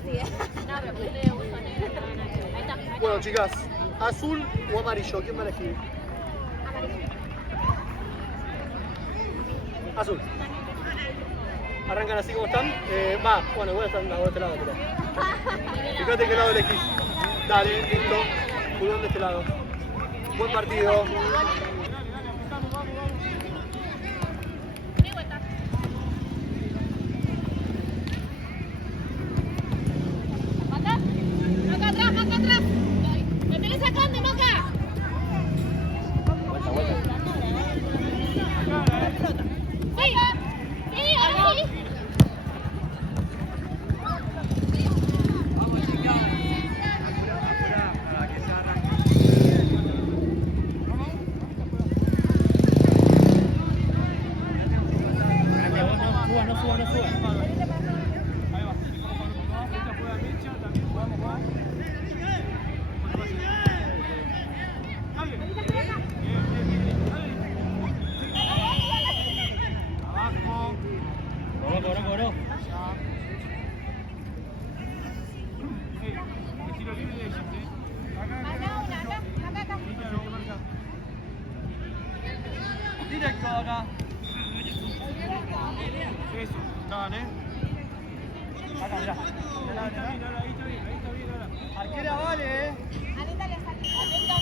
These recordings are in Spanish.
así, ¿eh? No, pero ponle uso negro. Ahí está. Bueno, chicas, ¿azul o amarillo? ¿Quién va a elegir? Amarillo. Azul. Arrancan así como están. Bueno, voy a estar de este lado, pero. Fíjate qué lado elegís. Dale, listo. Pulón de este lado. Buen partido. Acá atrás. ¡Me tenés sacando, Maca! Vuelta. Sí, ahora sí. No suba. Cobró. Directo acá. Eso, dale. Acá, mirá. Ahí está bien. Arquera vale, Atenta,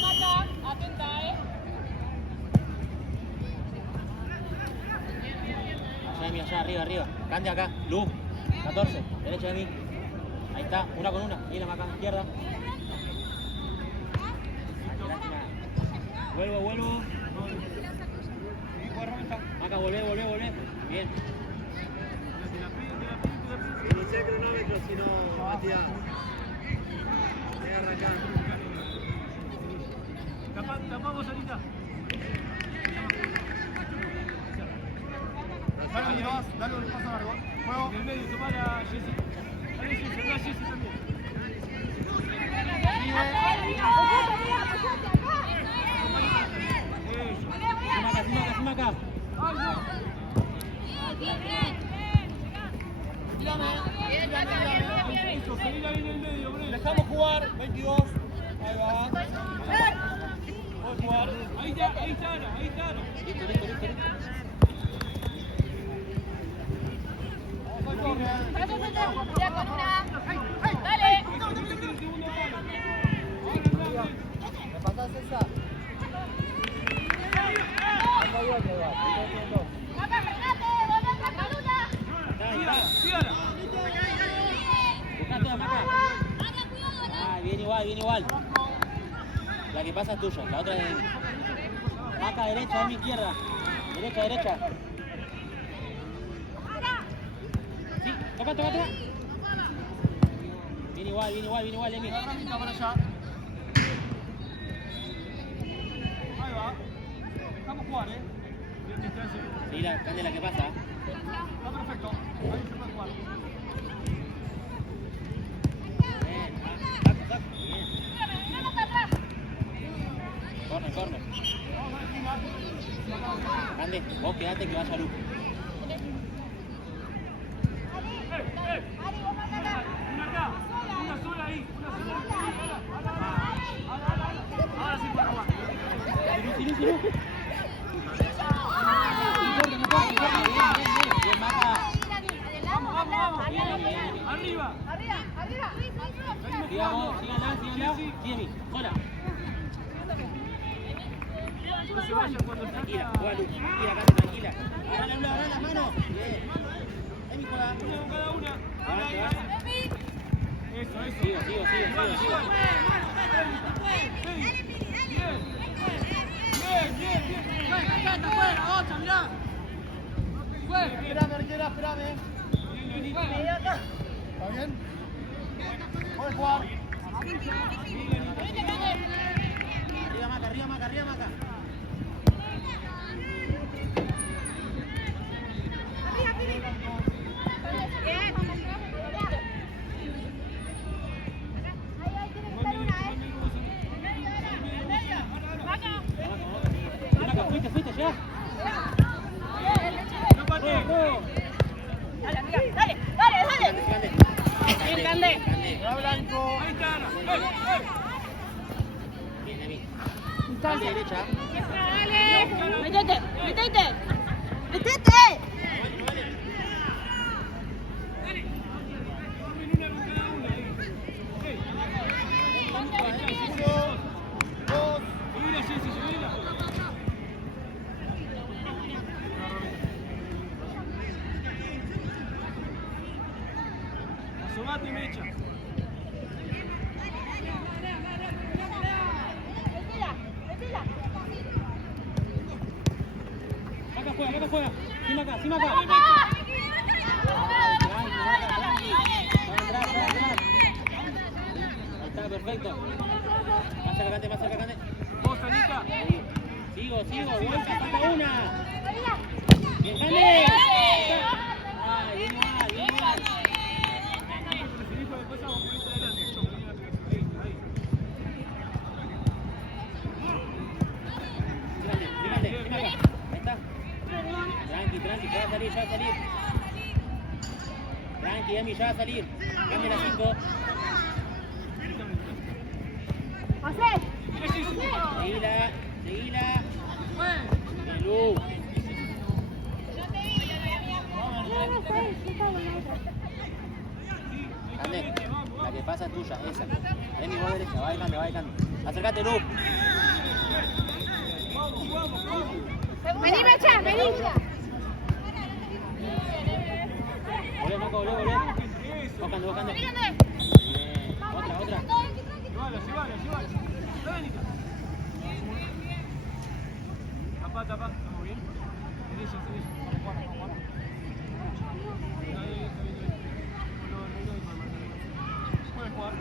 Maca. Atenta, Allá, arriba. Cande acá. Luz. 14. Derecha de mí. Ahí está. Una con una. Mira, Maca. Izquierda. Vuelvo. Maca, volvé. Bien. Inicia el cronómetro, si no, Matías. Voy a arrancar. Tapamos ahorita. Dale un paso largo. Juego. En el medio, toma la Jessy. Dale Jessy también. Sí, Maca. Dejamos jugar, 22. Ahí va. Vamos a jugar. Ahí está Ana. Listo. Ya con una. Dale. ¿Me pasás esa? Acá igual que va. Maca, frenate. Volvé a sacar una. Sígala. Buscá toda, Maca. Bien igual. La que pasa es tuya, la otra es de mí. Maca, derecha, mi izquierda. Derecha. Sí, toca. Bien igual, Emi. Para allá. Ahí va. Dejamos jugar, Bien distancia. Sí, la que pasa. Está perfecto. Ahí se puede jugar. Bien. Corner. Grande, vos quedate que vaya Luz. Una sola ahí. Ahora sí para jugar. Luz. Bien, Maca. Vamos. Arriba. Sigamos, síganla. Sigue, sola. No se vayan cuando Tranquila, juega Luz. Tranquila. Agarra la mano. Bien. Emi, juega. Una cada una. Eso. Sigo. Bien. Espérame. ¿Está bien? Puedes jugar. Arriba, Maca. Fuiste ya. Dale, amiga, dale. Bien, Cande. Bien, Emi. Grande derecha. ¡Métete! ¡Métete! ¡Métete! Asomate, Mecha. Acá juega. Cima acá. Ahí está, perfecto. Más cercante. Vos, Anita. Sigo, vuelta, falta una. Bien, Jane. Bien igual. Fíjate, acá. Ahí está. Tranqui, ya va a salir. Tranqui, Emi, ya va a salir. Cambia la 5. Seguila. Lu. Ande, la que pasa es tuya, esa. Emi, vos derecha, va dejando. Acércate, Lu. Vení, Mecha, vení. Volvé, Maco, volvé. Buscando. Bien. Otra. Llévala. Dale, Anita. Tapa. ¿Estamos bien? Derecha. Vamos a jugar. Puedes jugar.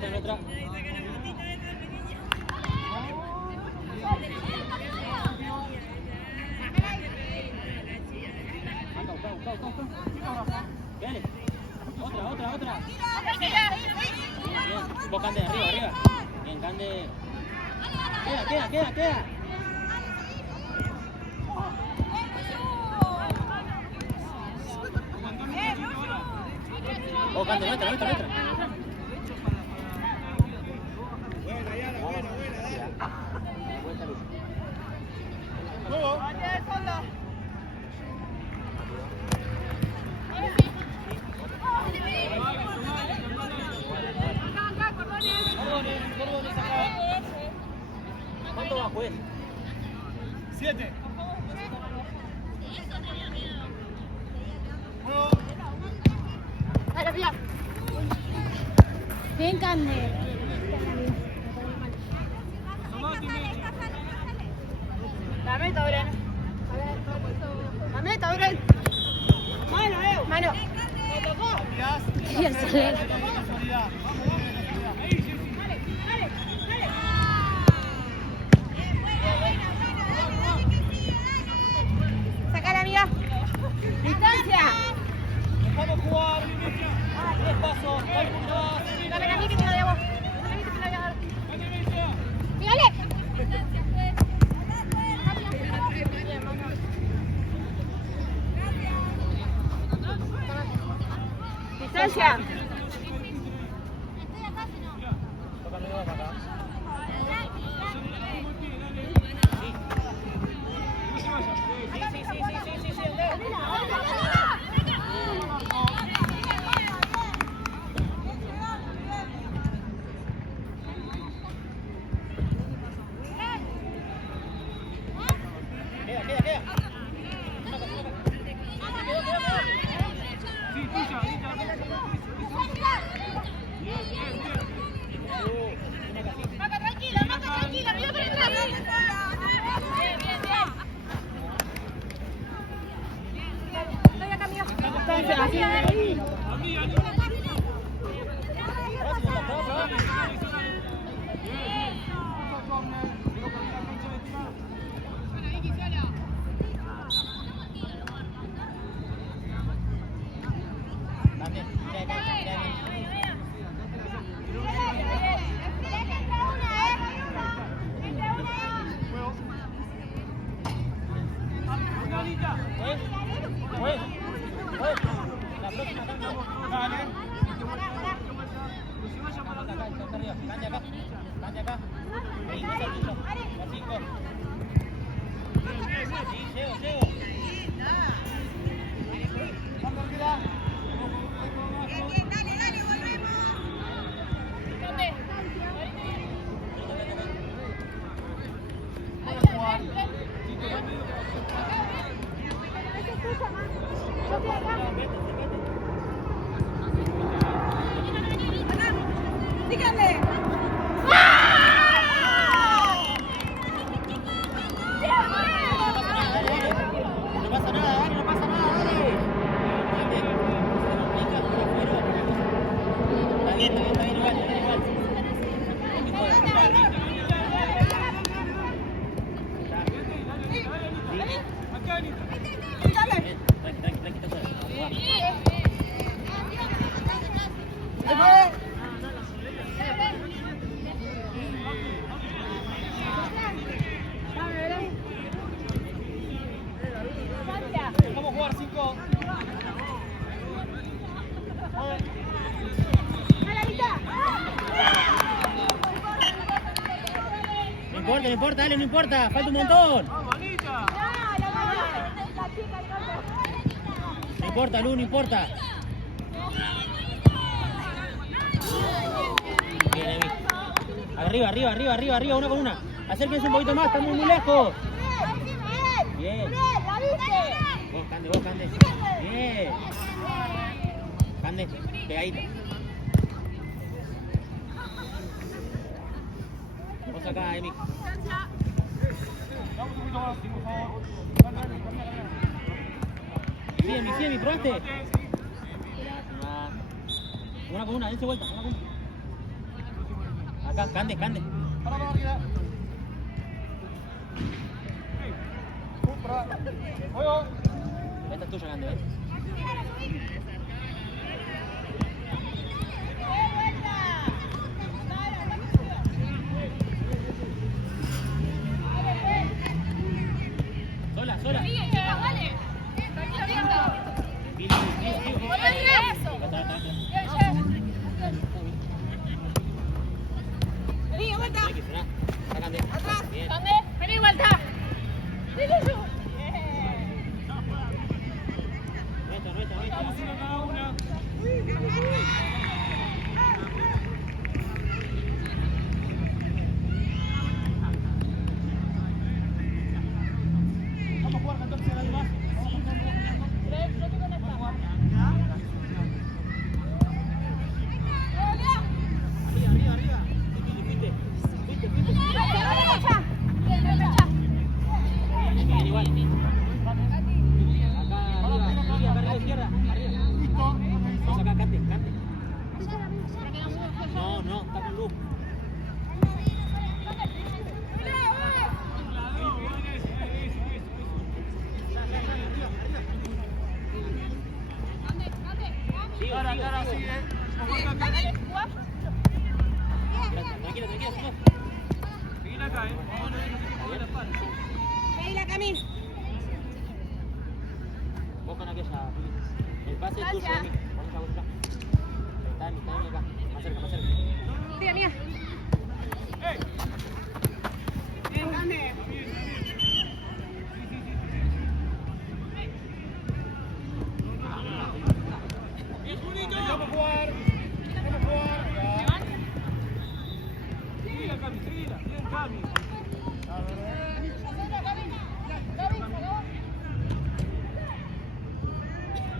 Otra. Dale. Otra. Bien. Vos, Cande, arriba. Bien, Cande. Queda. Vos, Cande, nuestra. Juego. ¿Cuánto va, juez? 7. Dale, bien. Bien, Cande. Dame esta, Oren. Mano. Y el Soler. Sacala, amiga. Distancia. Vamos a jugar. 3 pasos. Dame a mí que te la debo. Mírale. Distancia. Queda. Sí, tuya. Maca, tranquila, mira para atrás. Estoy acá, amiga. La próxima cambia. Dale. Cambia acá. Cambia acá. Ahí, esa es tuya. La 5. Sí, llego. Dígame. No pasa nada, dale. Está bien, igual. Vamos a jugar 5. No importa, dale, no importa, falta un montón. No importa, Lu, no importa. Bien, Emi. Arriba, una con una. Acérquense un poquito más, estamos muy lejos. Bien. Vos, Cande. Bien. Cande, pegadita. Vamos acá, Emi. Sigue, ¿probaste? Una con una, dense vuelta, una con una. Acá, Cande. Esta es tuya, Cande, ¿eh? Sola. Vení, vuelta. Atrás. Vení, vuelta. No, está con luz. Tranquila, Seguir acá, Ahí la Cami. Vos con aquella. El pase es tuyo, Emi. Vamos acá. Está Emi acá. Más cerca. Mira, mía. Bien, Cami. Vamos a jugar. Seguila, Cami. Bien, Cami.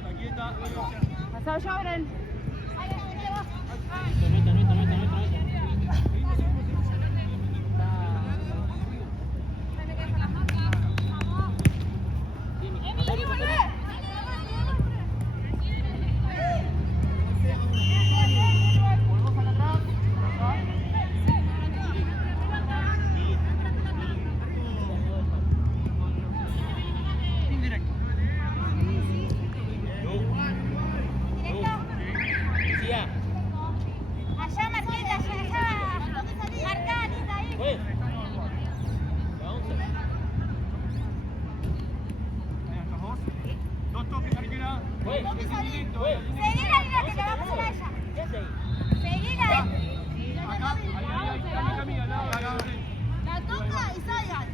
Aquí está. Pasado ya, Oren. Seguí la línea que le vamos a ella. Seguila. La toca y salgan.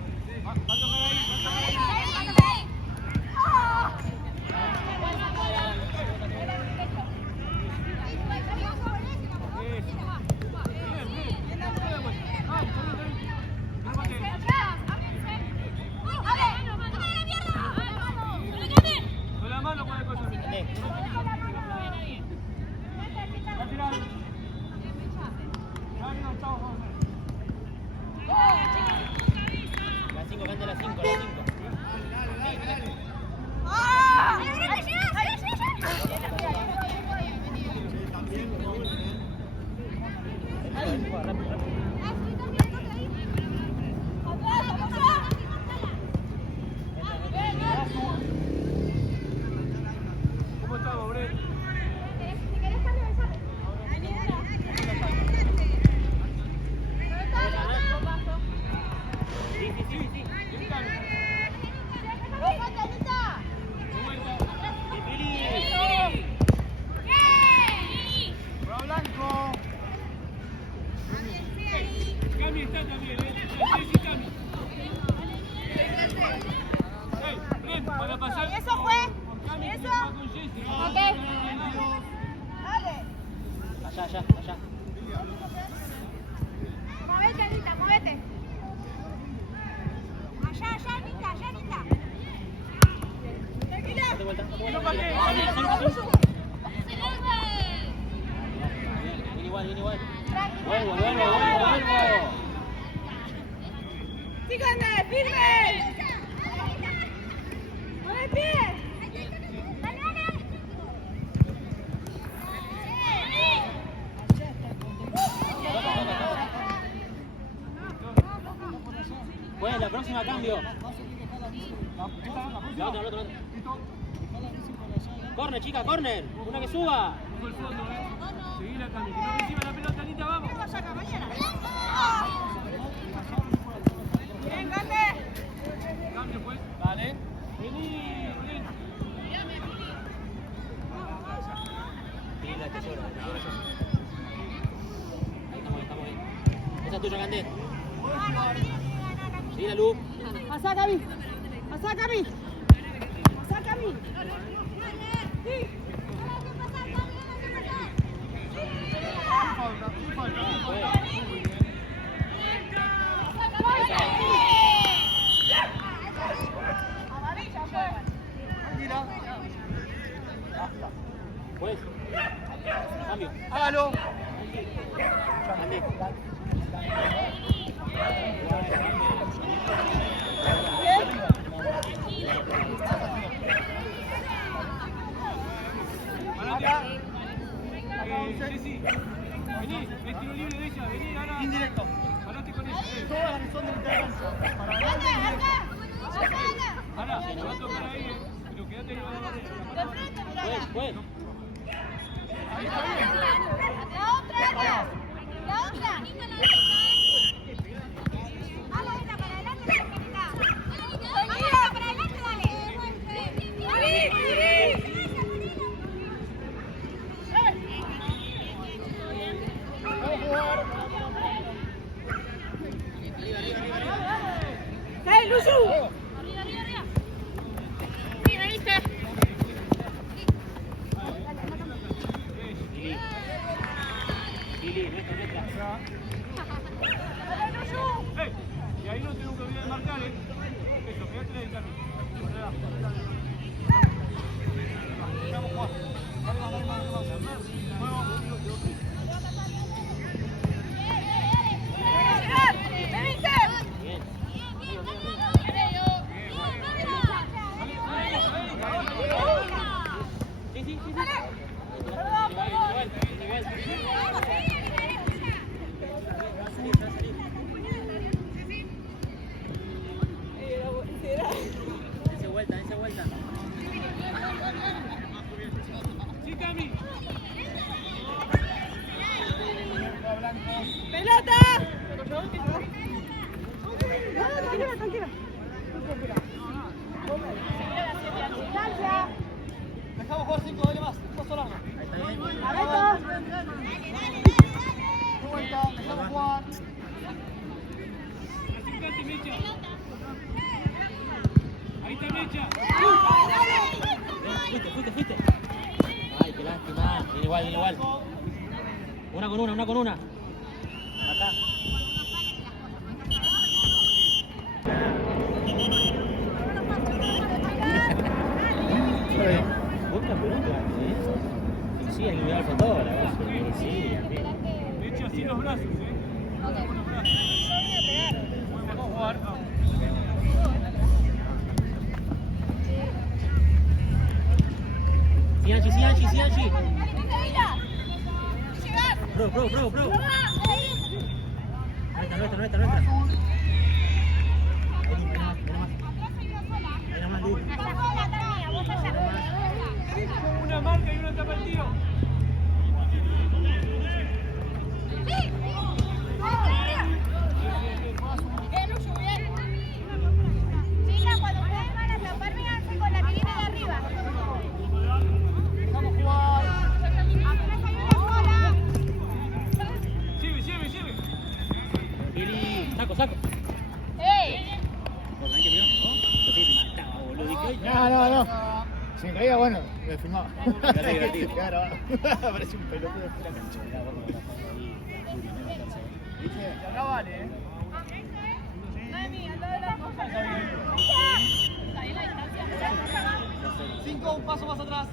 Con la mano con el coche. La 5, cante la 5, la 5. ¿Cómo estamos, Bre? Cami está también, sí, Cami. Ven, para pasar. ¿Eso fue? Cami, ¿Eso? con Jessy. Ok. Dale. Allá, allá, allá. Movete, Anita, movete. Allá, Anita, Anita. Date vuelta, date vuelta. Viene igual, viene igual. Vuelvo, vuelvo, vuelvo, vuelvo. ¡Síganme! ¡Firme! ¡Mueve el pie! ¡Dale, dale! Bueno, la próxima cambio. La otra, la otra. Corner, chica, corner. Una que suba. Por el fondo, seguí la Cami, que no reciba la pelota, Anita, vamos. ¡Bien, Gande! Cambio, pues. Dale. Vení, Bre. Sí, la tesora, la tesora. Ahí estamos bien. Esa es tuya, Candé. Sí, la luz. ¡Pasá, Gaby! ¡Pasá, Gaby! ¡Pasá, Gaby! ¡Sí! Pues. Cambio. Hágalo. Candé. Jessy, vení, el tiro libre de ella, vení, ahora. Indirecto. Parate con ella. Toda la razón del terreno. Para adelante. Ahora, se va a tocar ahí, pero quédate ahí, va a dar. Pues. Ahí está bien. ¡La otra! ¡La otra! ¡Hala, para adelante, Angelita! ¡Hala, para adelante, dale! ¡Vení! ¡Hey, Luzu! ¡Arriba, arriba, arriba! ¡Sí, veniste! Lili, nuestra. jugar 5, dale más. Un paso largo. Ahí está bien. De vuelta, dejamos jugar. Ahí está Mecha. Fuiste. Ay, qué lástima. Viene igual. Una con una. Acá. Busca pelota, Sí, hay que mirar al fotógrafo. Sí. Mecha así los brazos, Buenos brazos. Podemos jugar. Sianchi. Bro. Nuestra. Mira más, Luis. Una marca y una tapa el tío. Chicas, cuando ustedes van a tapar, véanse con la que viene de arriba. Dejamos jugar. Apenas hay una sola. Lleve. Billy, saco. ¡Ey! Por ahí que miró, ¿no? Yo sí te mataba, boludo. Dije, "Ay, No. Si me caía, bueno, me filmaba. Quédate divertido. Quedaba grabado. Parece un pelotudo de la cancha. ¿Viste? Acá vale, Noemi, al lado de la cosa. 5, un paso más atrás.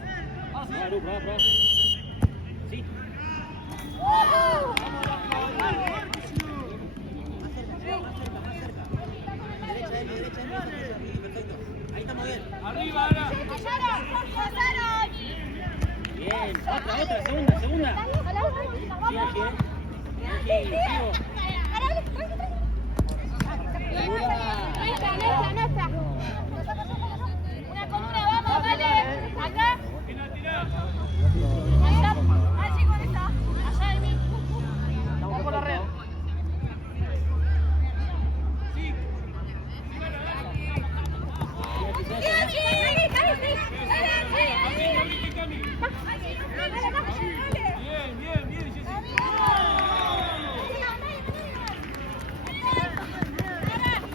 Ahora sí. Probá. Sí. Derecha, perfecto. Ahí estamos bien. Arriba ahora. ¡Pasaron! Bien. Otra, segunda. Sianchi, sigo. Nuestra. Una con una, vamos, vale. Acá. Tirá. Allá. Allí con esta. Allá de mí. Estamos por la red.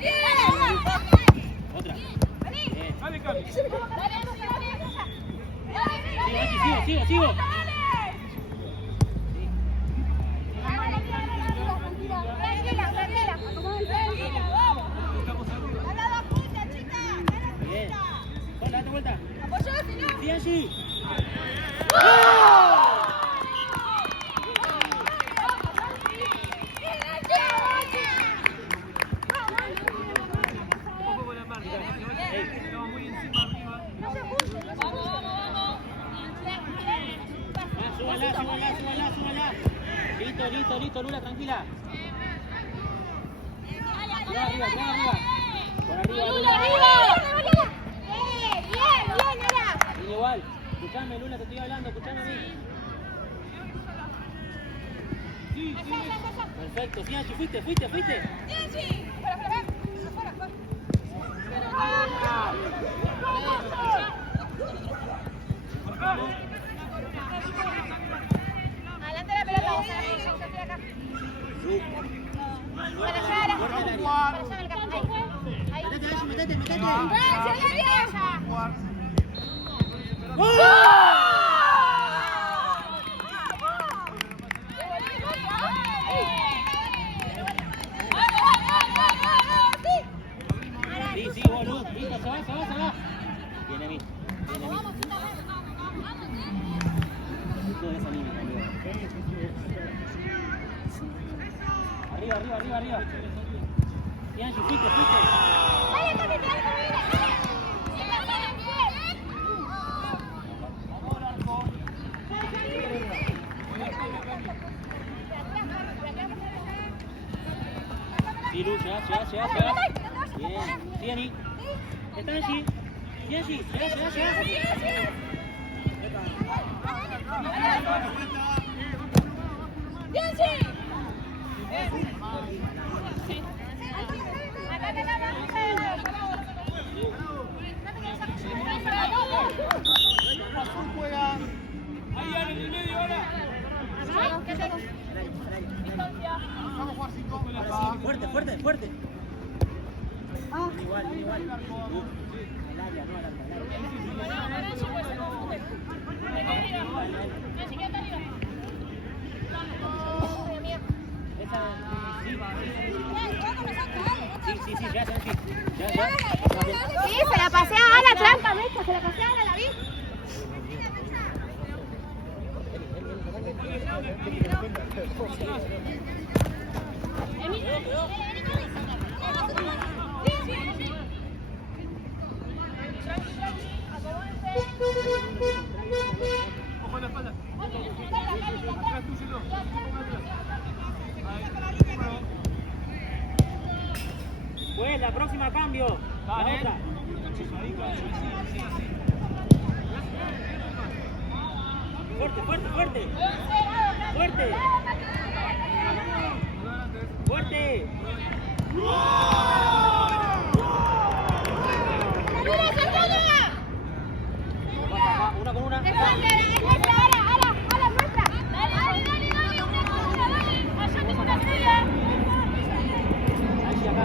Bien, Otra. Bien. Dale, Cami. Sigo. Bien. Date vuelta. Sianchi. Un poco con la marca. Estamos muy encima arriba. Súbala. Listo, Lula, tranquila. Cuidado arriba. Por arriba, Lula. Bien, igual. Escuchame, Lula, te estoy hablando, escuchame a mí. Perfecto, Sianchi, fuiste. Adelante la pelota, vos sabés, yo estoy acá. Para allá, ahí. Metete. Sí, boludo. Listo, se va. Viene a mí. Todo esa línea, boludo. Arriba. Sianchi, fuiste. Sí, lucha. Bien. Siani. Está allí. Sianchi, llega. Azul juega Sí, se la pasé a la trampa, Mecha, se la pasé a la vi. Ojo en la espalda. Atrás tuyo, no. Pues la próxima cambio. La otra. Fuerte, fuerte, fuerte. Fuerte. Fuerte. Una con una. Ahí acá.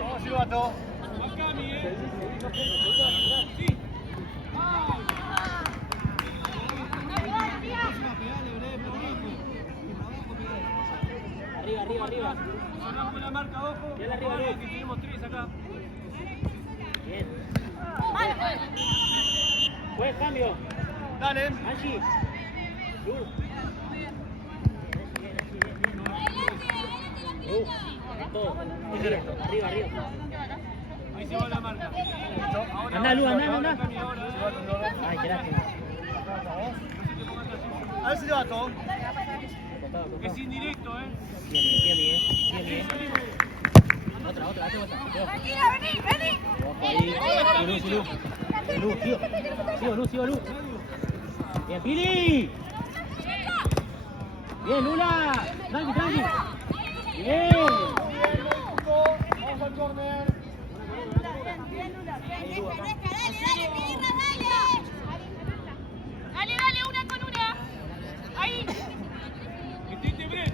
Vamos, Silvato. Arriba, arriba, arriba. Sonamos con la marca, ojo. Bien arriba, Ojo, Luis. que tenemos 3 acá. Bien. Pues cambio. Dale. Angie. Todo. Arriba, arriba. Ahí se va la marca. Ahora, Andá, Lu, andá, ahora, andá. cambia ahora. Ay, qué lástima. A ver, Silvato. Costado, costado. Es indirecto, Bien, bien, bien, bien. Otra, otra, otra. Ojo ahí. Sigo, Lu, sigo. Sigo, Lu, sigo, Lu. Bien, Pili. Bien, Lula. Tranqui, tranqui. Bien. Vamos al córner. Dale, una con una. Ahí. Metiste, Bren.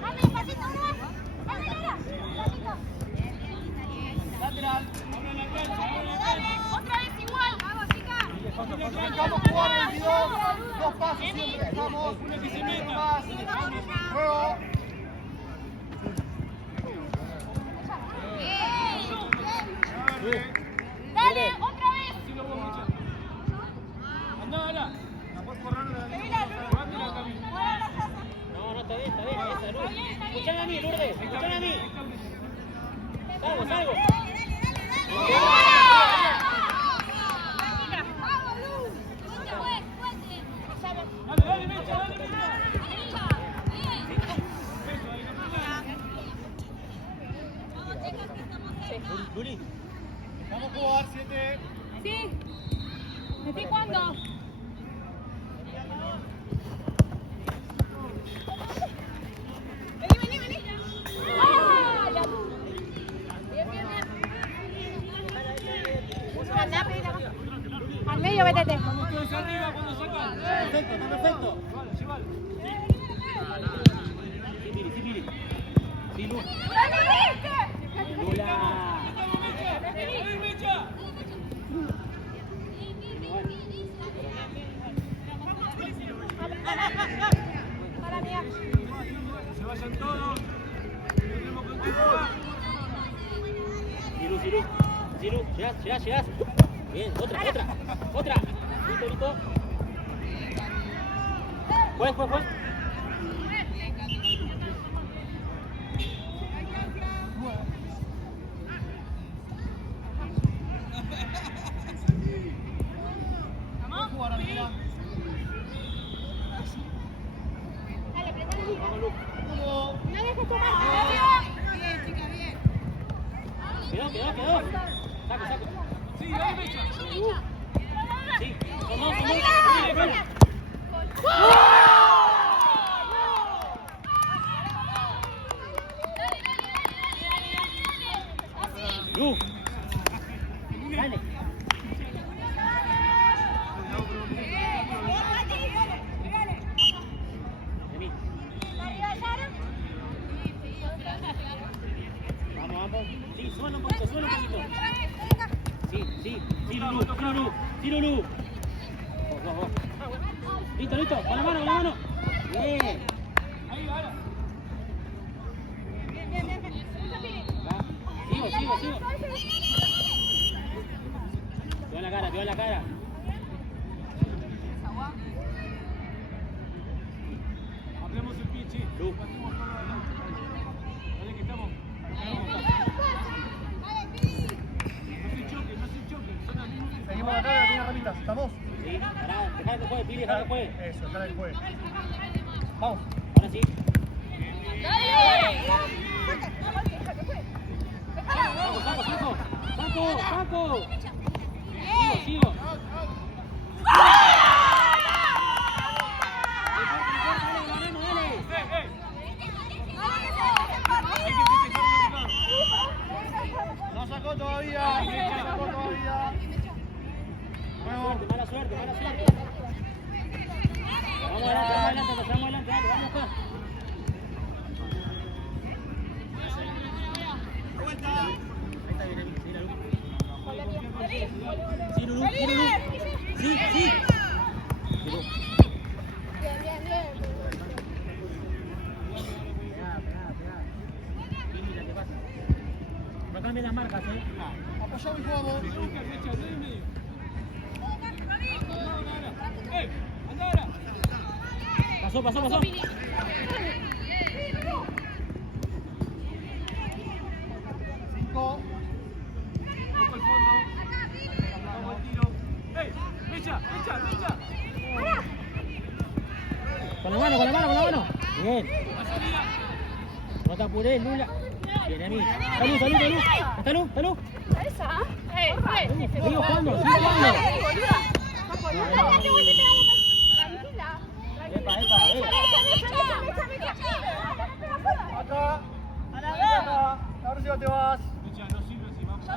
Dame despacito, Nora. Dame, Nora. Despacito. Lateral. Ahora en la cancha, ahora en la cancha. Otra vez igual. Vamos, chica. Vamos a jugar 22. 2 pasos siempre. Vamos. Una que se meta. Más. Juego. Dale, otra vez. Así lo vamos a echar. Andá, ahora. La puedes correr de la línea. Levante la camisa. No, no, está bien, esa, Lourdes. Escuchame a mí, Lourdes, escuchame a mí. Salgo, salgo. Dale, dale, Mecha, dale, Mecha. Luli. Vamos a jugar 7. Sí. ¿Me estoy jugando? Vení. ¡Ah! Ya. Bien. Andá, pedí la mano. Al medio, métete. Vamos todos arriba cuando sacan. Perfecto, está perfecto. Llévalo. Sí, Pili. Sí, Lu. ¡Dale, Lula. ¡Ahí, Mecha! Para mía. Se vayan todos. Tenemos que continuar. Silu, llegás. Bien, otra. Listo. Juez. Vamos a jugar, Andrea. Dale, prendele. Vamos, Lu. Uno. No dejes tomar. Bien, chica, bien. Quedó. Saco. Sí, dale, Mecha. Lu. Dale. Vení. Vamos. Sí, suena un poquito. Sí, Lulu. Vos. Listo, con la mano. Bien. Ahí, ahora. Sigo. Veo en la cara. Hablemos el pie, che. Lu. Dale que estamos. No se choque. Son las mismas que Seguimos acá, la tiene ramitas. ¿Estamos? Sí, pará, dejá que juegue, Pili, dejá que juegue. Eso, dejá que juegue. Vamos. Ahora sí. Saco. Sigo. No sacó todavía. Mala suerte. Vamos adelante, dale, vamos acá. Sí, Lulu. Sí. Lulu. Mira qué pasa. No cambien las marcas, Apoyamos y jugamos. ¡Anda ahora! Pasó. Cinco. Poco el fondo. Vamos al tiro. ¡Ey! ¡Mecha! Con la mano. Bien. No te apures, Lula. Viene a mí. Salud. Sigue jugando. Epa. Acá. Ahora sí te vas. Mecha, no sirve si vamos a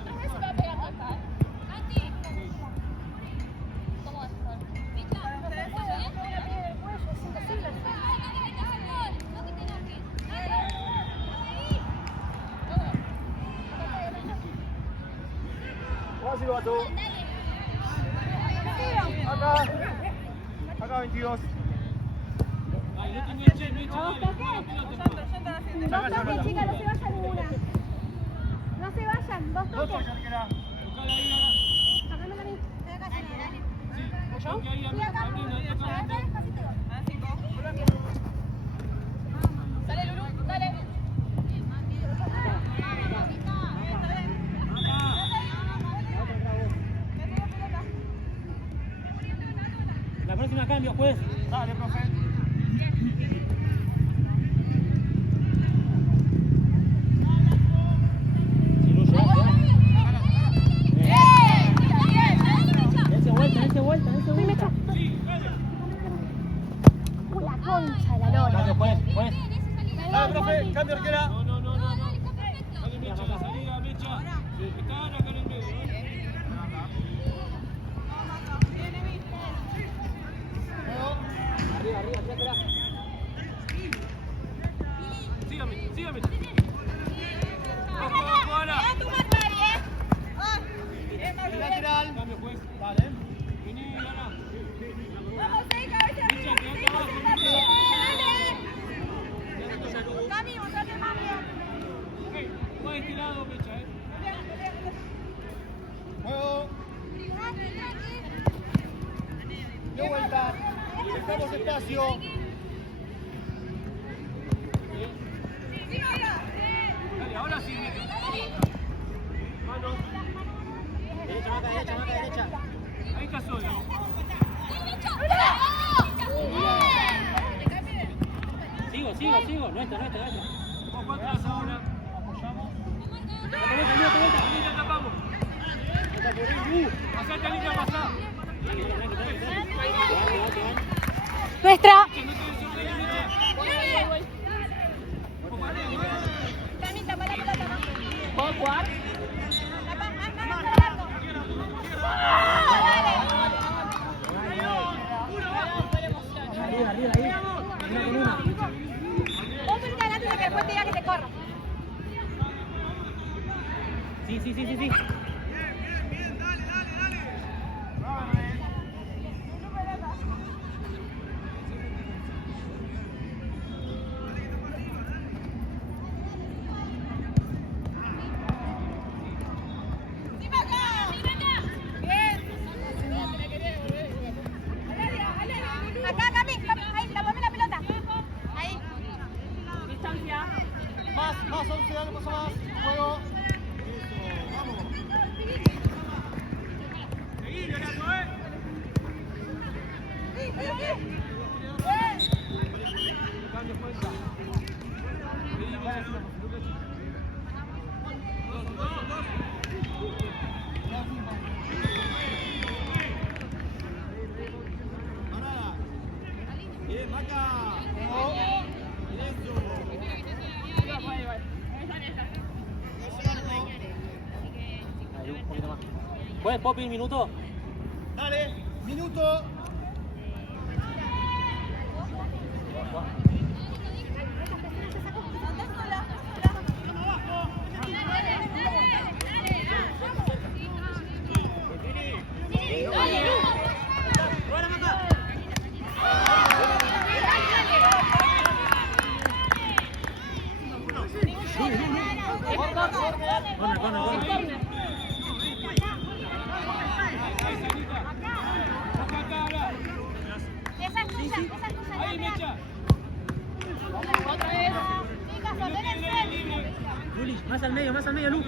Vamos, Silvato. Acá 22. Ay, no te mecha, Mecha. Dos toques, chicas, no se vayan una. No se vayan, dos Dos toques. toques, Arquera. Buscala ahí, ahora. Sacámela a mí. Sí, toque ahí, abriendo, totalmente. Dale, Lulu, dale. La próxima cambio, juez. Dale, profe. Dense vuelta. La concha de la lora. Cambio, juez. Dale, profe. Cambio, Arquera. No. Dale, Mecha, la salida, Mecha. Está ahora acá en el medio, Arriba, atrás. Sígame. Vamos, ahora. Lateral. Cambio, juez. Dale. Vení, Ana. Vamos, cabeza Mecha, quedate abajo. Cami, mostrate más bien. Va de este lado, Mecha, Juego. De vuelta. Dejamos espacio. Dale, ahora sí, Mecha. Mano. Derecha. Ahí está solo. Sigo. Nuestra. Vos cuatro ahora. Apoyamos. La tapamos. Pasate a línea, pasá. Nuestra. ¿Puedo jugar? Arriba, arriba, ahí. Una con una. Vos venite adelante de que después te diga que te corro. Sí, sí, sí, sí, sí. Acá, Cami, ahí, la la pelota. Ahí. Distancia. Más, 11, dale, pasa más. Juego. Ahí, un poquito más. ¿Puedes, Poppy, un minuto? Dale, minuto. Corner, corner. Esa es tuya, esa es tuya. Ahí, Mecha. Otra vez. Chicas, ordenense. Luli, más al medio, Lu.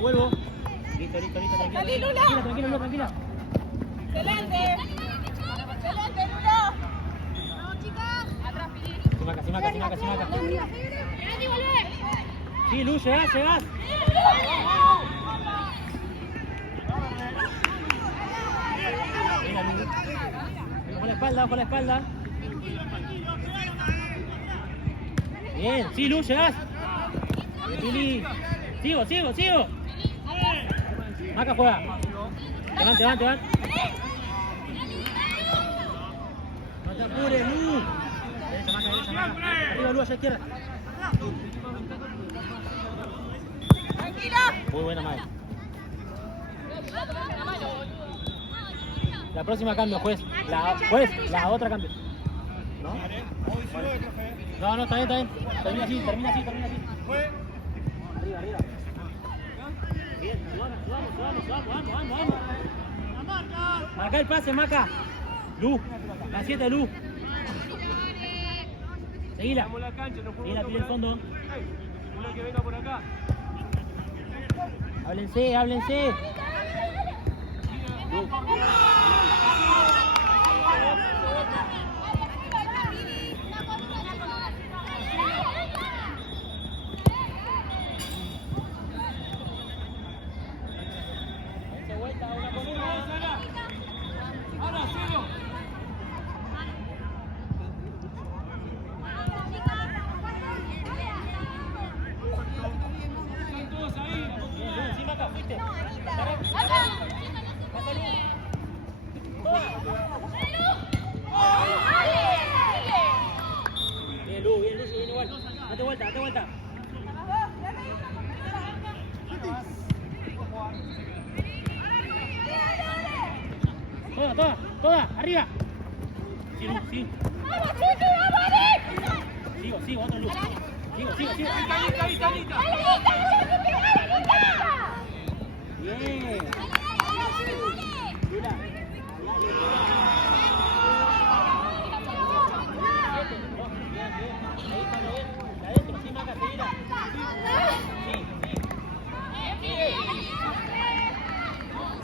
Vuelvo. Listo, tranquila. Salí, Lula. Tranquila, Lu, tranquila. Excelente. Excelente, Lula. Vamos, chicas. Atrás, Pili. Se marca. Grande, volvé. Sí, Lu, llegás. Venga, Lu. Bajo la espalda. Bien, sí, Lu, llegás. Pili. Sigo. Maca juega. Te van. No te apures, Lu. Derecha, Maca. Arriba, Lu, allá izquierda. Tranquila. Muy buena, Maca. La próxima cambio, juez. La otra cambio. ¿No? No, está bien. Termina así. Arriba. Bien, vamos. Marca el pase, Maca. Lu, la 7, Lu. Seguila. Vamos a la cancha, nos Seguila, pide el fondo. Una que venga por acá. Háblense. Lu. Ahora, cero. Están todos ahí. Sí, Maca, fuiste. Bien, Lu, igual. Date vuelta. Toda, arriba. Sí, Lu, sí. Sigo, otro Lu. Sigo. Ahí, Talita. Bien. Lula. Ahí está bien. Adentro, sí, Maca, seguila. Sí.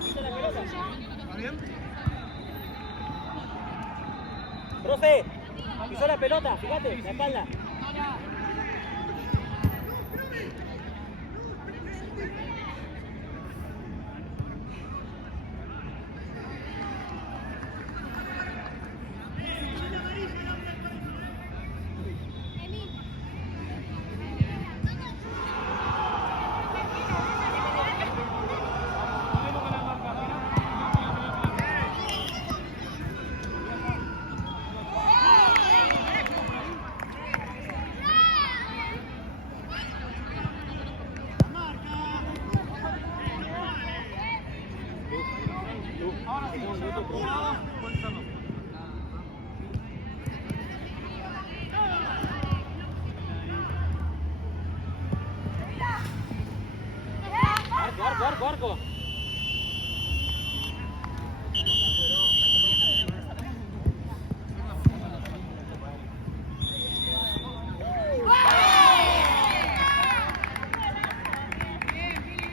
Quita la pelota. ¿Está bien? Profe, pisó la pelota, fíjate, la espalda. Vamos, nosotros.